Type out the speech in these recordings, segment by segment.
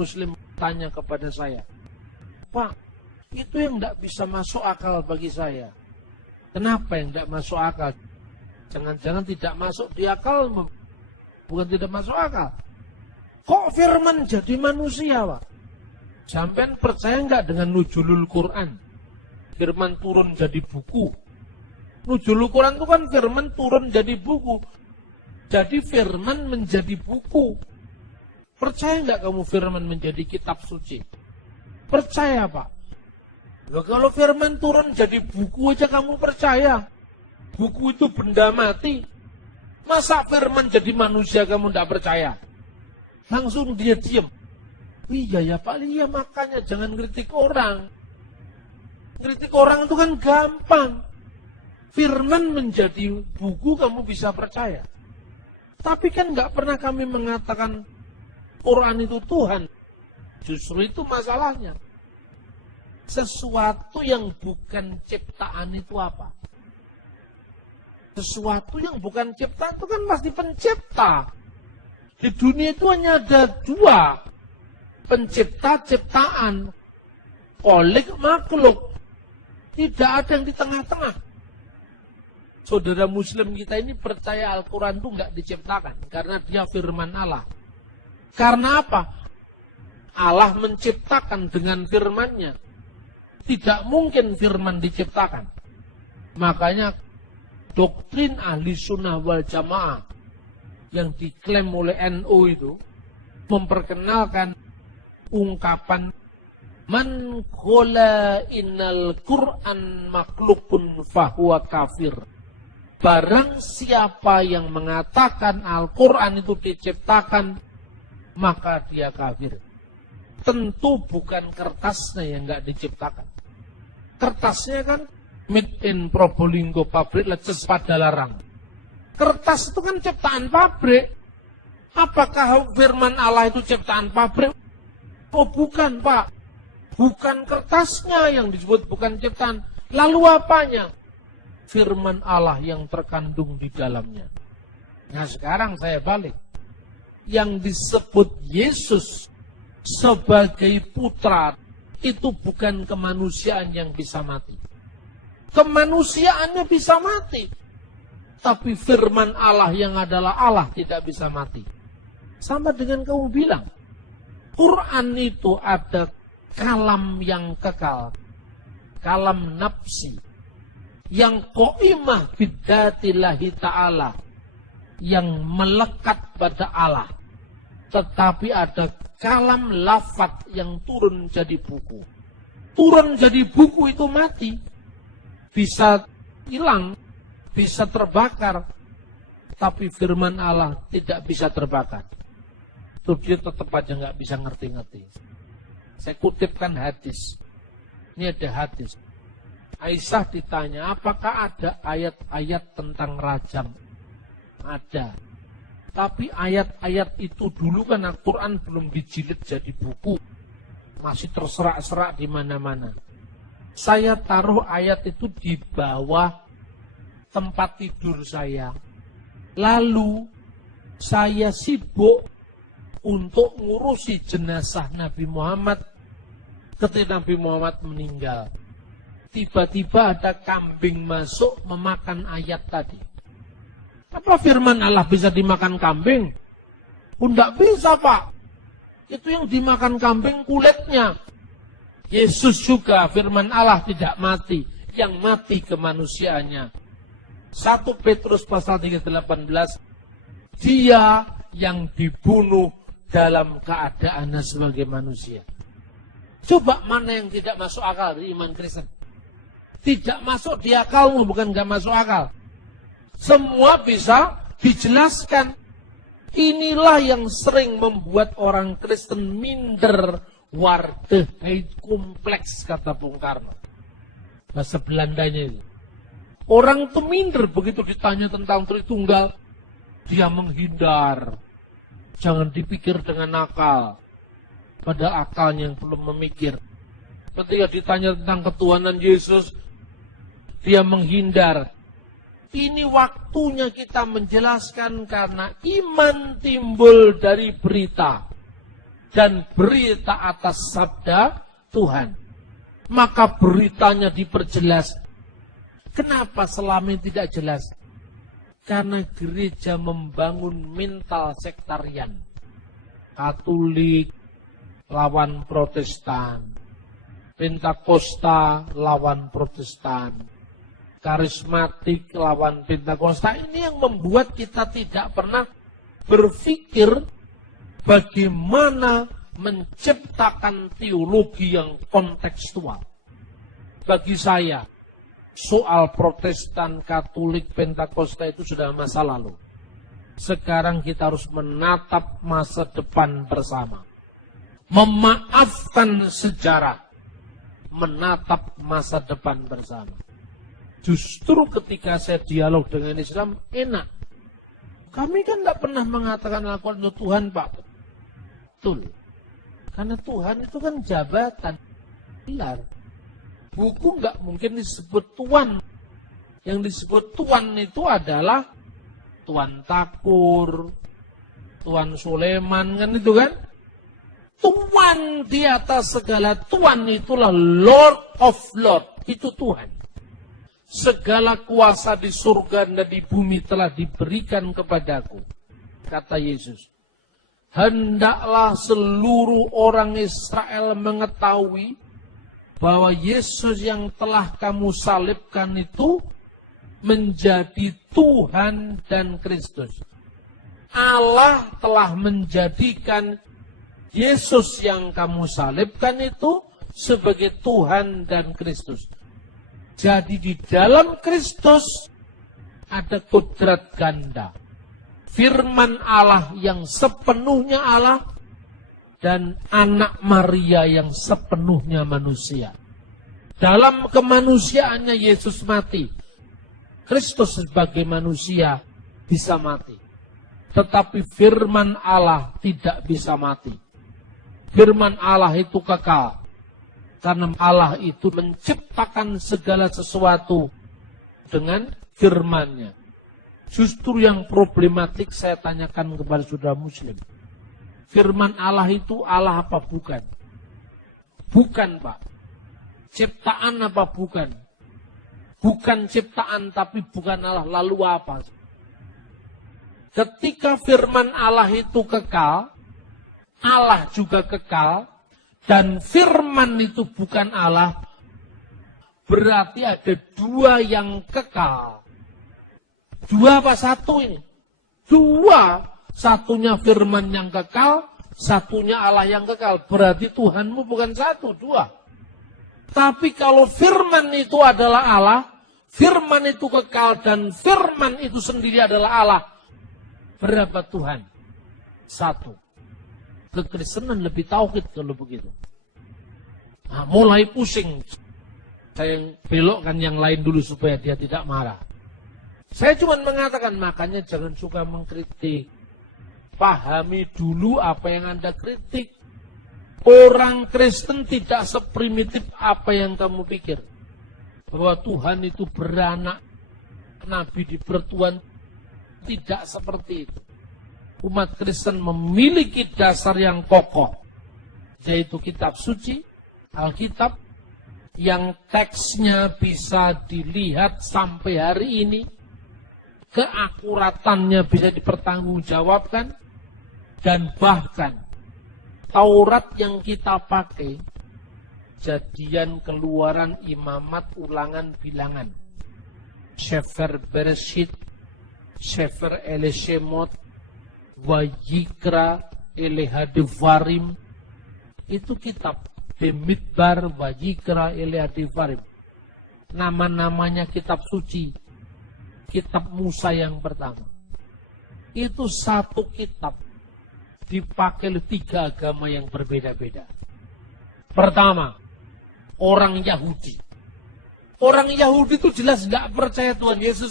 muslim tanya kepada saya, Pak, itu yang tidak bisa masuk akal bagi saya. Kenapa yang tidak masuk akal? Jangan-jangan tidak masuk di akal, bukan tidak masuk akal. Kok firman jadi manusia, Pak? Sampean percaya nggak dengan nuzulul Quran? Firman turun jadi buku. Nuzulul Quran itu kan firman turun jadi buku. Jadi firman menjadi buku. Percaya nggak kamu firman menjadi kitab suci? Percaya, Pak. Loh, kalau firman turun jadi buku aja kamu percaya. Buku itu benda mati. Masa firman jadi manusia kamu tidak percaya? Langsung dia diam. Iya ya Pak, iya makanya jangan kritik orang. Kritik orang itu kan gampang. Firman menjadi buku kamu bisa percaya. Tapi kan nggak pernah kami mengatakan Quran itu Tuhan. Justru itu masalahnya. Sesuatu yang bukan ciptaan itu apa? Sesuatu yang bukan ciptaan itu kan pasti pencipta. Di dunia itu hanya ada dua. Pencipta, ciptaan. Kholik, makhluk. Tidak ada yang di tengah-tengah. Saudara muslim kita ini percaya Al-Quran itu nggak diciptakan. Karena dia firman Allah. Karena apa? Allah menciptakan dengan firman-Nya. Tidak mungkin firman diciptakan. Makanya doktrin ahli sunnah wal jamaah yang diklaim oleh NU itu memperkenalkan ungkapan man qala innal Qur'an makhlukun fahuwa kafir. Barang siapa yang mengatakan Al-Quran itu diciptakan, maka dia kafir. Tentu bukan kertasnya yang nggak diciptakan. Kertasnya kan made in Probolinggo, pabrik leces Padalarang. Kertas itu kan ciptaan pabrik. Apakah firman Allah itu ciptaan pabrik? Oh bukan, Pak. Bukan kertasnya yang disebut bukan ciptaan. Lalu apanya? Firman Allah yang terkandung di dalamnya. Nah sekarang saya balik. Yang disebut Yesus sebagai putra itu bukan kemanusiaan yang bisa mati. Kemanusiaannya bisa mati. Tapi firman Allah yang adalah Allah tidak bisa mati. Sama dengan kamu bilang. Quran itu ada kalam yang kekal. Kalam nafsi. Yang qaimah bidzatillahi ta'ala. Yang melekat pada Allah. Tetapi ada kalam lafaz yang turun jadi buku. Turun jadi buku itu mati. Bisa hilang. Bisa terbakar. Tapi firman Allah tidak bisa terbakar. Itu dia tetap aja nggak bisa ngerti-ngerti. Saya kutipkan hadis. Ini ada hadis. Aisyah ditanya, apakah ada ayat-ayat tentang rajam? Ada. Tapi ayat-ayat itu dulu kan Al-Quran belum dijilid jadi buku. Masih terserak-serak di mana-mana. Saya taruh ayat itu di bawah tempat tidur saya. Lalu saya sibuk untuk ngurusi jenazah Nabi Muhammad ketika Nabi Muhammad meninggal. Tiba-tiba ada kambing masuk memakan ayat tadi. Apa firman Allah bisa dimakan kambing? Tidak bisa, Pak. Itu yang dimakan kambing kulitnya. Yesus juga firman Allah tidak mati. Yang mati kemanusiaannya. 1 Petrus pasal 3:18. Dia yang dibunuh dalam keadaannya sebagai manusia. Coba mana yang tidak masuk akal di iman Kristen? Tidak masuk di akalmu, bukan gak masuk akal. Semua bisa dijelaskan. Inilah yang sering membuat orang Kristen minder. Waardigheid kompleks, kata Bung Karno. Bahasa Belandanya itu. Orang itu minder begitu ditanya tentang Tritunggal. Dia menghindar. Jangan dipikir dengan akal. Pada akalnya yang belum memikir. Ketika ditanya tentang ketuhanan Yesus, dia menghindar. Ini waktunya kita menjelaskan karena iman timbul dari berita. dan berita atas sabda Tuhan. Maka beritanya diperjelas. Kenapa selama ini tidak jelas? Karena gereja membangun mental sektarian. Katolik lawan Protestan. Pentakosta lawan Protestan. Karismatik lawan Pentakosta. Ini yang membuat kita tidak pernah berpikir bagaimana menciptakan teologi yang kontekstual. Bagi saya, soal Protestan, Katolik, Pentakosta itu sudah masa lalu. Sekarang kita harus menatap masa depan bersama. Memaafkan sejarah. Menatap masa depan bersama. Justru ketika saya dialog dengan Islam, enak. Kami kan tidak pernah mengatakan lakukan untuk Tuhan, Pak. Betul. Karena Tuhan itu kan jabatan. Pilar. Buku nggak mungkin disebut Tuan. Yang disebut Tuan itu adalah Tuan Takur, Tuan Sulaiman, kan itu kan? Tuan di atas segala Tuan itulah Lord of Lord. Itu Tuhan. Segala kuasa di surga dan di bumi telah diberikan kepadaku. Kata Yesus. Hendaklah seluruh orang Israel mengetahui bahwa Yesus yang telah kamu salibkan itu menjadi Tuhan dan Kristus. Allah telah menjadikan Yesus yang kamu salibkan itu sebagai Tuhan dan Kristus. Jadi di dalam Kristus ada kodrat ganda. Firman Allah yang sepenuhnya Allah dan anak Maria yang sepenuhnya manusia. Dalam kemanusiaannya Yesus mati. Kristus sebagai manusia bisa mati. Tetapi firman Allah tidak bisa mati. Firman Allah itu kekal. Karena Allah itu menciptakan segala sesuatu dengan firman-Nya. Justru yang problematik saya tanyakan kepada saudara muslim. Firman Allah itu Allah apa bukan? Bukan, Pak. Ciptaan apa bukan? Bukan ciptaan tapi bukan Allah. Lalu apa? Ketika firman Allah itu kekal, Allah juga kekal, dan firman itu bukan Allah, berarti ada dua yang kekal. Dua apa satu ini? Dua. Satunya firman yang kekal, satunya Allah yang kekal. Berarti Tuhanmu bukan satu, dua. Tapi kalau firman itu adalah Allah, firman itu kekal, dan firman itu sendiri adalah Allah. Berapa Tuhan? Satu. Kekristenan lebih tauhid kalau begitu. Nah, mulai pusing. Saya belokkan yang lain dulu supaya dia tidak marah. Saya cuma mengatakan, makanya jangan suka mengkritik. Pahami dulu apa yang Anda kritik. Orang Kristen tidak seprimitif apa yang kamu pikir. Bahwa Tuhan itu beranak, Nabi dipertuan. Tidak seperti itu. Umat Kristen memiliki dasar yang kokoh. Yaitu kitab suci, Alkitab, yang teksnya bisa dilihat sampai hari ini. Keakuratannya bisa dipertanggungjawabkan. Dan bahkan Taurat yang kita pakai, Jadian, Keluaran, Imamat, Ulangan, Bilangan, Sefer Bereshit, Sefer Elishemot, Vayikra, Devarim, itu kitab Bemidbar, Vayikra, Devarim. Nama-namanya kitab suci, kitab Musa yang pertama. Itu satu kitab dipakai oleh tiga agama yang berbeda-beda. Pertama, orang Yahudi. Orang Yahudi itu jelas nggak percaya Tuhan Yesus.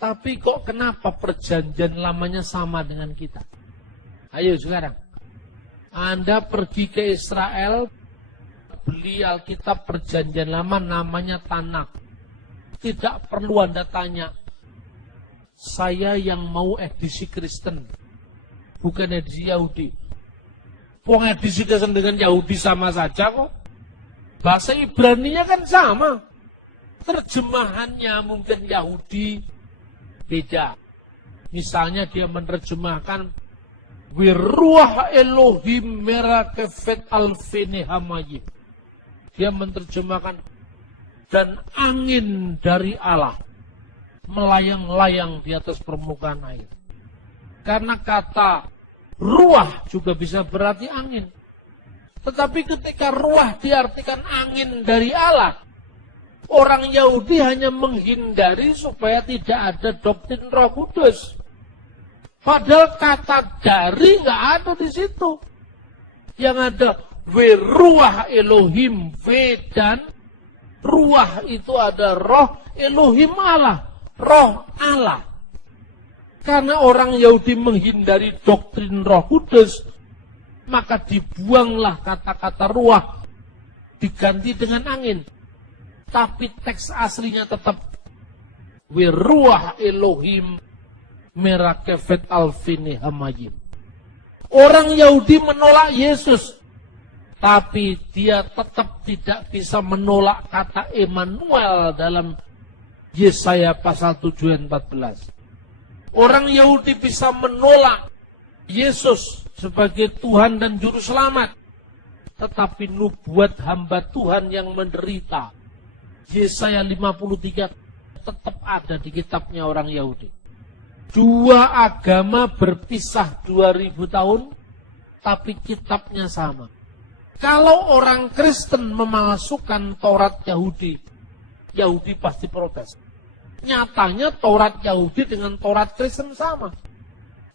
Tapi kok kenapa perjanjian lamanya sama dengan kita? Ayo sekarang. Anda pergi ke Israel, beli Alkitab perjanjian lama namanya Tanakh. Tidak perlu Anda tanya, saya yang mau edisi Kristen, bukan edisi Yahudi. Wong edisi dengan Yahudi sama saja kok. Bahasa Ibraninya kan sama. Terjemahannya mungkin Yahudi beda. Misalnya dia menerjemahkan Wiruah Elohim merakefet alfini hamayim. Dia menerjemahkan dan angin dari Allah melayang-layang di atas permukaan air. Karena kata ruah juga bisa berarti angin. Tetapi ketika ruah diartikan angin dari Allah, orang Yahudi hanya menghindari supaya tidak ada doktrin Roh Kudus. Padahal kata dari nggak ada di situ. Yang ada Wiruah Elohim, dan ruah itu ada roh Elohim Allah, roh Allah. Karena orang Yahudi menghindari doktrin Roh Kudus, maka dibuanglah kata-kata ruah, diganti dengan angin. Tapi teks aslinya tetap Wiruah Elohim merakefet alfini hamayim. Orang Yahudi menolak Yesus, tapi dia tetap tidak bisa menolak kata Emmanuel dalam Yesaya pasal 7 ayat 14. Orang Yahudi bisa menolak Yesus sebagai Tuhan dan Juru Selamat, tetapi nubuat hamba Tuhan yang menderita, Yesaya 53, tetap ada di kitabnya orang Yahudi. Dua agama berpisah 2000 tahun, tapi kitabnya sama. Kalau orang Kristen memalsukan Taurat Yahudi, Yahudi pasti protes. Nyatanya Taurat Yahudi dengan Taurat Kristen sama.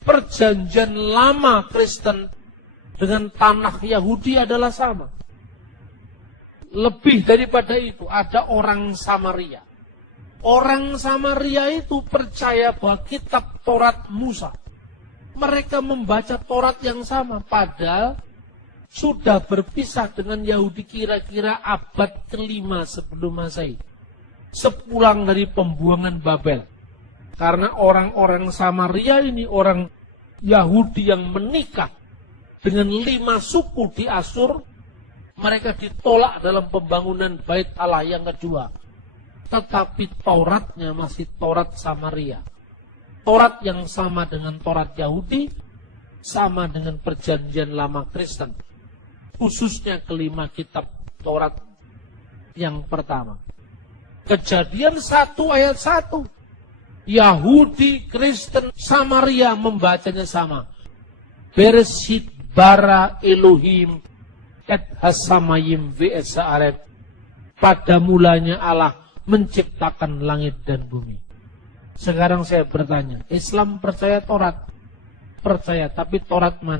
Perjanjian lama Kristen dengan tanah Yahudi adalah sama. Lebih daripada itu, ada orang Samaria. Orang Samaria itu percaya bahwa kitab Taurat Musa. Mereka membaca Taurat yang sama, padahal sudah berpisah dengan Yahudi kira-kira abad ke-5 sebelum Masehi. Sepulang dari pembuangan Babel. Karena orang-orang Samaria ini orang Yahudi yang menikah dengan 5 suku di Asur, mereka ditolak dalam pembangunan Bait Allah yang kedua. Tetapi Tauratnya masih Taurat Samaria. Taurat yang sama dengan Taurat Yahudi, sama dengan perjanjian lama Kristen. Khususnya kelima kitab Taurat yang pertama. Kejadian 1 ayat 1. Yahudi, Kristen, Samaria membacanya sama. Bereshit bara Elohim et hasamayim ve'esa'aret. Pada mulanya Allah menciptakan langit dan bumi. Sekarang saya bertanya, Islam percaya Taurat? Percaya, tapi Taurat mana?